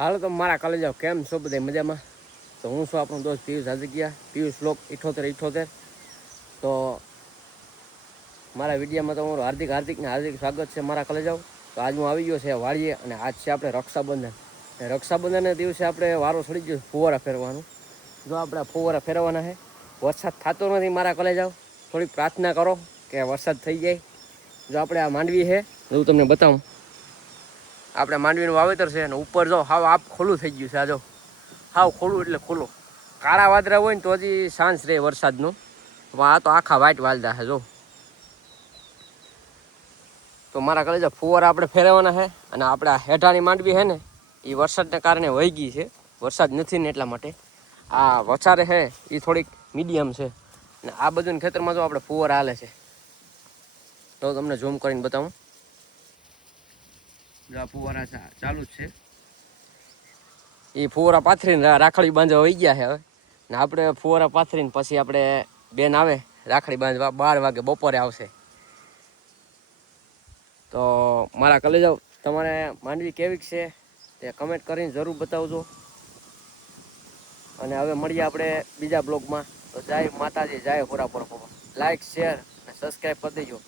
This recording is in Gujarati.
હાલો તો મારા કોલેજ કેમ છો બધા મજામાં? તો હું છું આપણો દોસ્ત પિયુષ હાજગિયા, પિયુષ લોક 7878. તો મારા વિડીયોમાં તમારું હાર્દિક સ્વાગત છે મારા કોલેજ. તો આજ હું આવી ગયો છે વાડીએ અને આજ છે આપણે રક્ષાબંધન. રક્ષાબંધનના દિવસે આપણે વારો ચડી ગયો ફુવારા ફેરવાનું. જો આપણે ફુવારા ફેરવાના છે. વરસાદ થતો નથી મારા કોલેજ. થોડીક પ્રાર્થના કરો કે વરસાદ થઈ જાય. જો આપણે આ માંડવી છે હું તમને બતાવું. આપણે માંડવીનું વાવેતર છે અને ઉપર જો હાવ આપ ખોલું થઈ ગયું છે. આ જો હાવ ખોલું એટલે ખોલું. કાળા વાદળા હોય ને તો હજી સાંજ રહે વરસાદનું. આ તો આખા વાઇટ વાલદા છે જો. તો મારા કલેજા ફુવારા આપણે ફેરવવાના છે અને આપણે હેઠાની માંડવી છે ને એ વરસાદને કારણે વહી ગઈ છે. વરસાદ નથી ને એટલા માટે. આ વચારે છે એ થોડીક મીડિયમ છે અને આ બધું ખેતરમાં જો આપણે ફુવારા હાલે છે. તો તમને ઝૂમ કરીને બતાવું. આ ફુવારા ચાલુ જ છે. એ ફુવારા પાથરીને રાખડી બાંધવા વહી ગયા છે હવે. ને આપણે ફુવારા પાથરીને પછી આપણે બેન આવે રાખડી બાંધવા 12 વાગે બપોરે આવશે. તો મારા કલેજાઓ તમારે માંડવી કેવીક છે તે કમેન્ટ કરીને જરૂર બતાવજો. અને હવે મળીએ આપણે બીજા બ્લોગમાં. તો જય માતાજી, જય હોરાપુરા. લાઈક, શેર અને સબસ્ક્રાઈબ કરી દેજો.